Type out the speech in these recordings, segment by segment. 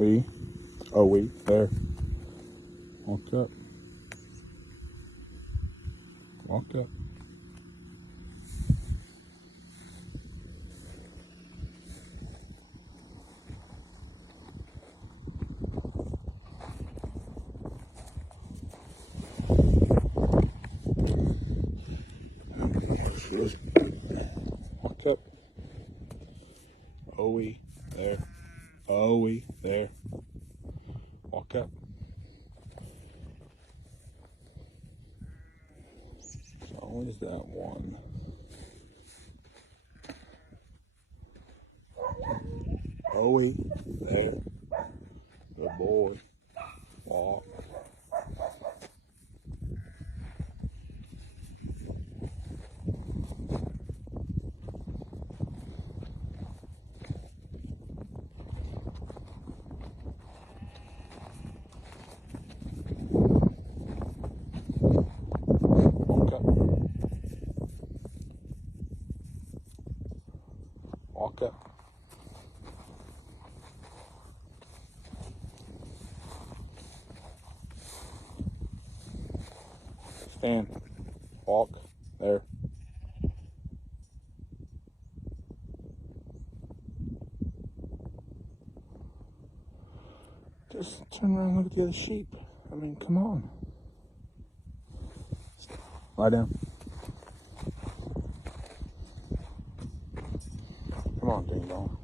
We, there. Walk up. Walk up. Walk up. We, there. We, there. Walk up. So what is that one? We, there. Good boy. Walk. Walk up. Walk up. Stand. Walk. There. Just turn around and look at the other sheep. I mean, come on. Lie down. Come on, ding dong.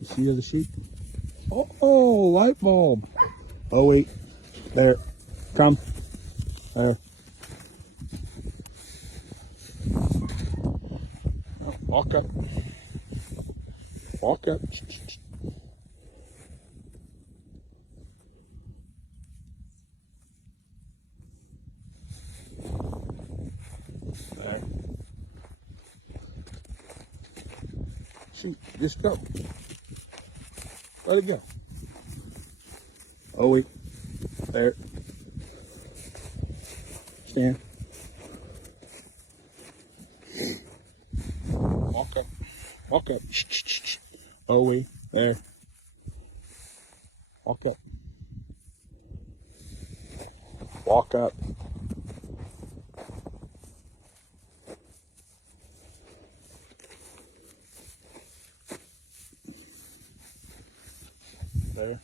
You see the other sheep? Oh, light bulb. Wait. There. Come. There. Oh, walk up. Walk up. There. Shoot, just go. Let it go. Wait. There. Stand. Walk up. Walk up. Wait. There. Walk up. Walk up. There.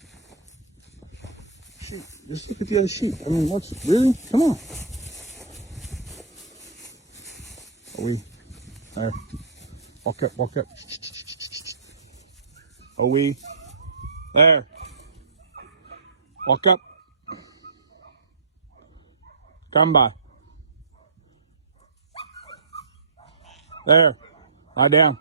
Sheep. Just look at the other sheep. I mean, what's really? Come on. There. Walk up. Walk up. There. Walk up. Come by. There. Lie down.